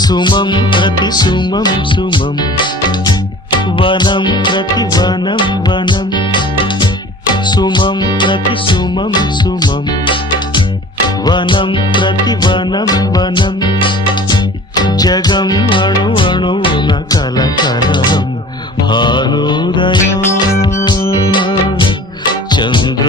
సుమం ప్రతి సుమం సుమం వనం ప్రతి వనం వనం సుమం ప్రతి సుమం సుమం వనం ప్రతి వనం వనం జగం అణు అణువున కలకలం భానుదయ చంద్ర